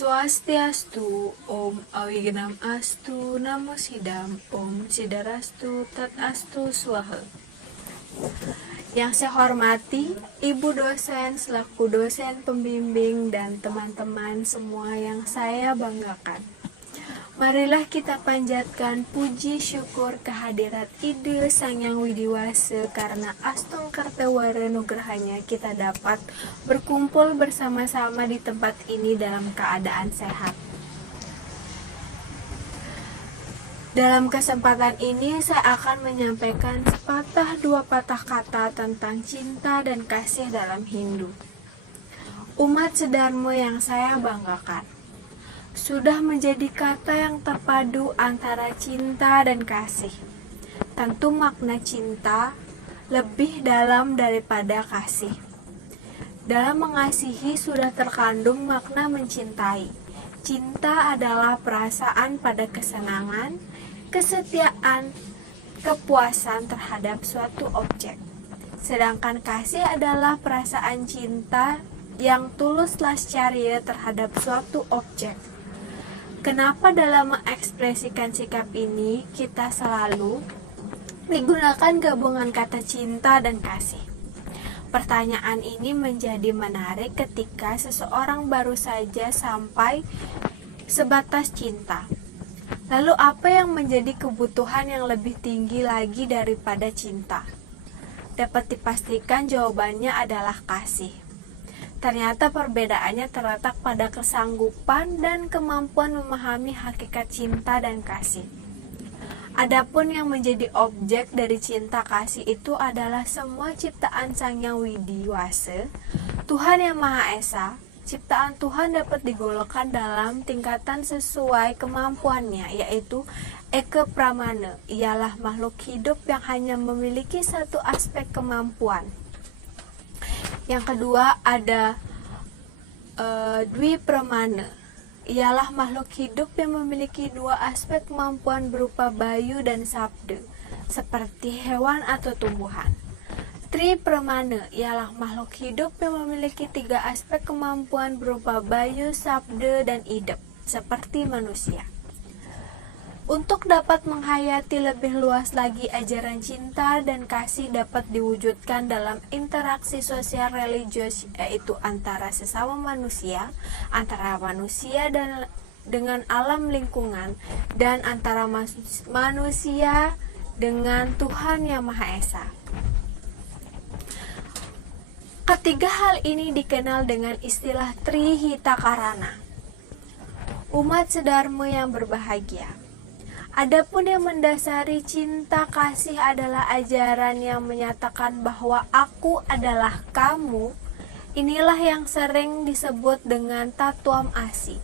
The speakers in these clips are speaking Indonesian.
Swastiastu, Om Awigenam Astu, Namo Sidam, Om Sidarastu, Tat Astu Swaha. Yang saya hormati, Ibu dosen selaku dosen pembimbing dan teman-teman semua yang saya banggakan. Marilah kita panjatkan puji syukur kehadirat Ide Sang Yang Widiwasa karena Astung Kartawara nugrahanya kita dapat berkumpul bersama-sama di tempat ini dalam keadaan sehat. Dalam kesempatan ini saya akan menyampaikan sepatah dua patah kata tentang cinta dan kasih dalam Hindu. Umat Sedharma yang saya banggakan sudah menjadi kata yang terpadu antara cinta dan kasih. Tentu makna cinta lebih dalam daripada kasih. Dalam mengasihi sudah terkandung makna mencintai. Cinta adalah perasaan pada kesenangan, kesetiaan, kepuasan terhadap suatu objek. Sedangkan kasih adalah perasaan cinta yang tulus lascarya terhadap suatu objek. Kenapa dalam mengekspresikan sikap ini kita selalu menggunakan gabungan kata cinta dan kasih? Pertanyaan ini menjadi menarik ketika seseorang baru saja sampai sebatas cinta. Lalu apa yang menjadi kebutuhan yang lebih tinggi lagi daripada cinta? Dapat dipastikan jawabannya adalah kasih. Ternyata perbedaannya terletak pada kesanggupan dan kemampuan memahami hakikat cinta dan kasih. Adapun yang menjadi objek dari cinta kasih itu adalah semua ciptaan Sang Yang Widiwasa, Tuhan Yang Maha Esa. Ciptaan Tuhan dapat digolongkan dalam tingkatan sesuai kemampuannya, yaitu Eka Pramana, ialah makhluk hidup yang hanya memiliki satu aspek kemampuan. Yang kedua ada Dwi Pramana, ialah makhluk hidup yang memiliki dua aspek kemampuan berupa bayu dan sabda, seperti hewan atau tumbuhan. Tri Pramana ialah makhluk hidup yang memiliki tiga aspek kemampuan berupa bayu, sabda, dan idep, seperti manusia. Untuk dapat menghayati lebih luas lagi ajaran cinta dan kasih dapat diwujudkan dalam interaksi sosial religius, yaitu antara sesama manusia, antara manusia dan dengan alam lingkungan, dan antara manusia dengan Tuhan Yang Maha Esa. Ketiga hal ini dikenal dengan istilah Trihitakarana. Umat Sedharma yang berbahagia. Adapun yang mendasari cinta kasih adalah ajaran yang menyatakan bahwa aku adalah kamu. Inilah yang sering disebut dengan Tatuam Asi,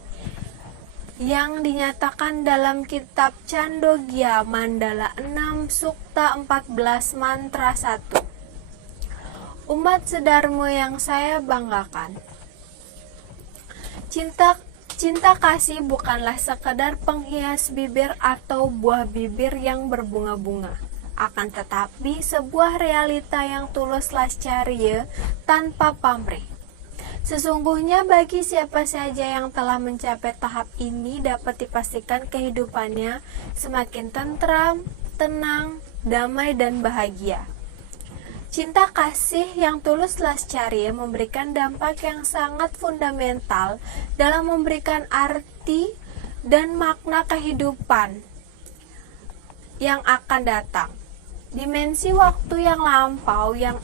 yang dinyatakan dalam kitab Candogya Mandala 6 Sukta 14 Mantra 1. Umat Sedharma yang saya banggakan, Cinta kasih bukanlah sekadar penghias bibir atau buah bibir yang berbunga-bunga, akan tetapi sebuah realita yang tulus lascarya tanpa pamrih. Sesungguhnya bagi siapa saja yang telah mencapai tahap ini dapat dipastikan kehidupannya semakin tentram, tenang, damai, dan bahagia. Cinta kasih yang tulus lascarya memberikan dampak yang sangat fundamental dalam memberikan arti dan makna kehidupan yang akan datang. Dimensi waktu yang lampau, yang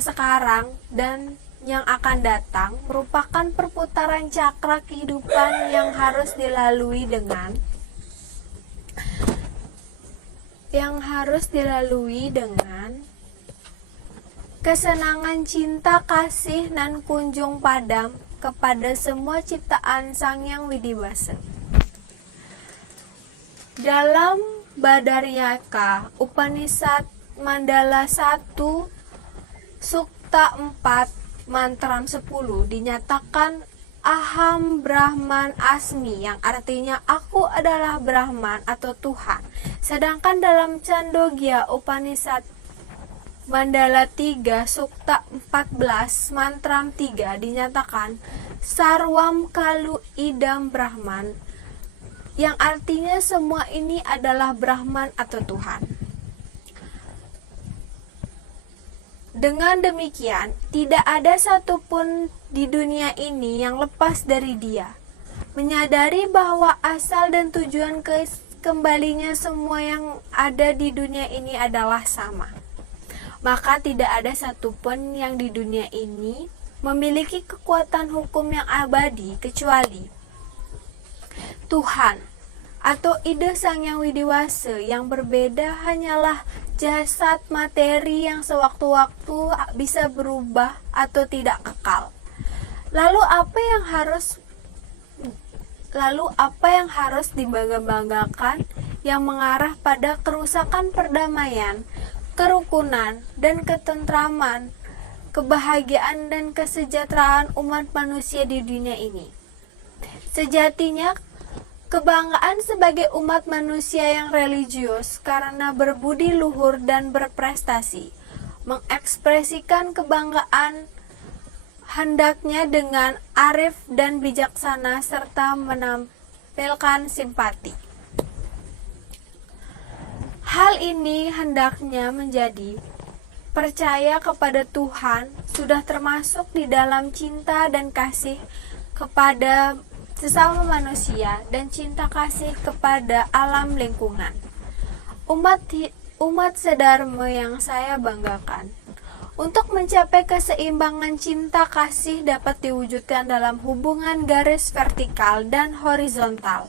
sekarang, dan yang akan datang merupakan perputaran cakra kehidupan yang harus dilalui dengan kesenangan cinta kasih nan kunjung padam kepada semua ciptaan Sang Yang Widiwasa. Dalam Badarayaka Upanishad Mandala 1 Sukta 4 Mantra 10 dinyatakan Aham Brahman Asmi, yang artinya aku adalah Brahman atau Tuhan. Sedangkan dalam Candogya Upanishad Mandala 3 Sukta 14 Mantram 3 dinyatakan Sarwam Kalu Idam Brahman, yang artinya semua ini adalah Brahman atau Tuhan. Dengan demikian, tidak ada satupun di dunia ini yang lepas dari Dia. Menyadari bahwa asal dan tujuan kembalinya semua yang ada di dunia ini adalah sama, maka tidak ada satupun yang di dunia ini memiliki kekuatan hukum yang abadi kecuali Tuhan atau ide Sang Yang Widiwasa. Yang berbeda hanyalah jasad materi yang sewaktu-waktu bisa berubah atau tidak kekal. Lalu apa yang harus dibangga-banggakan yang mengarah pada kerusakan perdamaian, kerukunan dan ketentraman, kebahagiaan dan kesejahteraan umat manusia di dunia ini? Sejatinya, kebanggaan sebagai umat manusia yang religius karena berbudi luhur dan berprestasi, mengekspresikan kebanggaan hendaknya dengan arif dan bijaksana serta menampilkan simpati. Hal ini hendaknya menjadi percaya kepada Tuhan sudah termasuk di dalam cinta dan kasih kepada sesama manusia dan cinta kasih kepada alam lingkungan. Umat sedharma yang saya banggakan, untuk mencapai keseimbangan cinta kasih dapat diwujudkan dalam hubungan garis vertikal dan horizontal.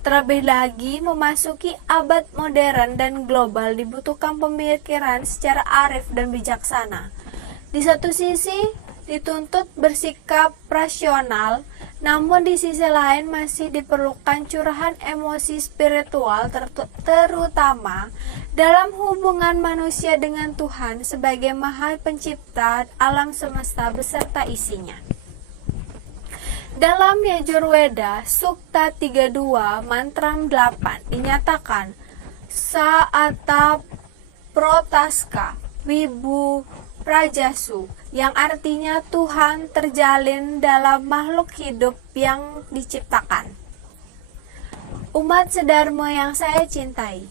Terlebih lagi, memasuki abad modern dan global dibutuhkan pemikiran secara arif dan bijaksana. Di satu sisi, dituntut bersikap rasional, namun di sisi lain masih diperlukan curahan emosi spiritual terutama dalam hubungan manusia dengan Tuhan sebagai Maha Pencipta alam semesta beserta isinya. Dalam Yajurveda Sukta 32 Mantram 8 dinyatakan Saata Protaska Wibu Prajasu, yang artinya Tuhan terjalin dalam makhluk hidup yang diciptakan. Umat sedharma yang saya cintai,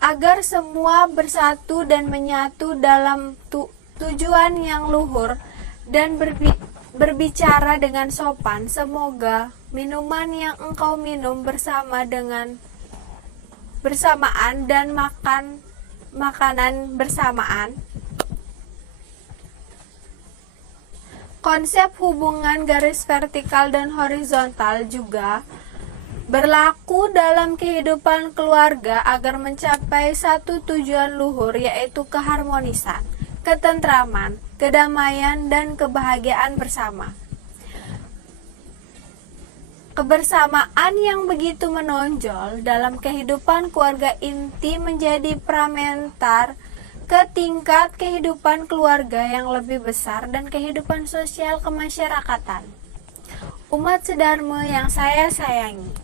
agar semua bersatu dan menyatu dalam tujuan yang luhur dan berbicara dengan sopan, semoga minuman yang engkau minum bersamaan dan makanan bersamaan. Konsep hubungan garis vertikal dan horizontal juga berlaku dalam kehidupan keluarga agar mencapai satu tujuan luhur, yaitu keharmonisan, ketentraman, kedamaian, dan kebahagiaan bersama. Kebersamaan yang begitu menonjol dalam kehidupan keluarga inti menjadi paramentar ke tingkat kehidupan keluarga yang lebih besar dan kehidupan sosial kemasyarakatan. Umat sedharma yang saya sayangi,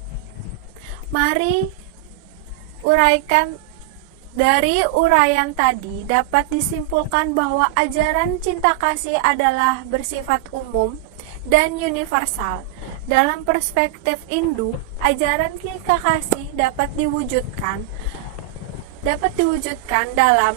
mari uraikan dari uraian tadi dapat disimpulkan bahwa ajaran cinta kasih adalah bersifat umum dan universal. Dalam perspektif Hindu, ajaran cinta kasih dapat diwujudkan dalam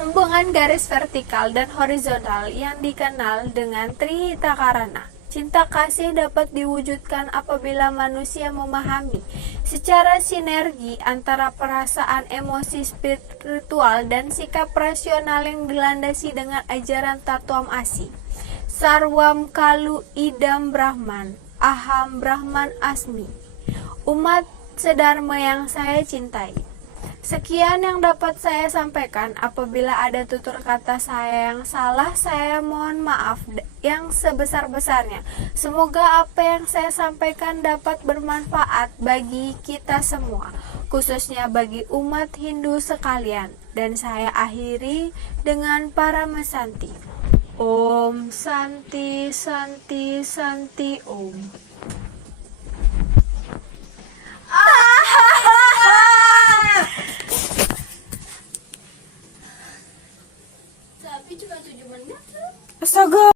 hubungan garis vertikal dan horizontal yang dikenal dengan Trihitakarana. Cinta kasih dapat diwujudkan apabila manusia memahami secara sinergi antara perasaan, emosi spiritual dan sikap rasional yang dilandasi dengan ajaran Tatwam Asi. Sarwam Kalu Idam Brahman, Aham Brahman Asmi. Umat sedharma yang saya cintai, sekian yang dapat saya sampaikan. Apabila ada tutur kata saya yang salah, saya mohon maaf yang sebesar-besarnya. Semoga apa yang saya sampaikan dapat bermanfaat bagi kita semua, khususnya bagi umat Hindu sekalian. Dan saya akhiri dengan para mesanti. Om Santi Santi Santi Om. Astaga.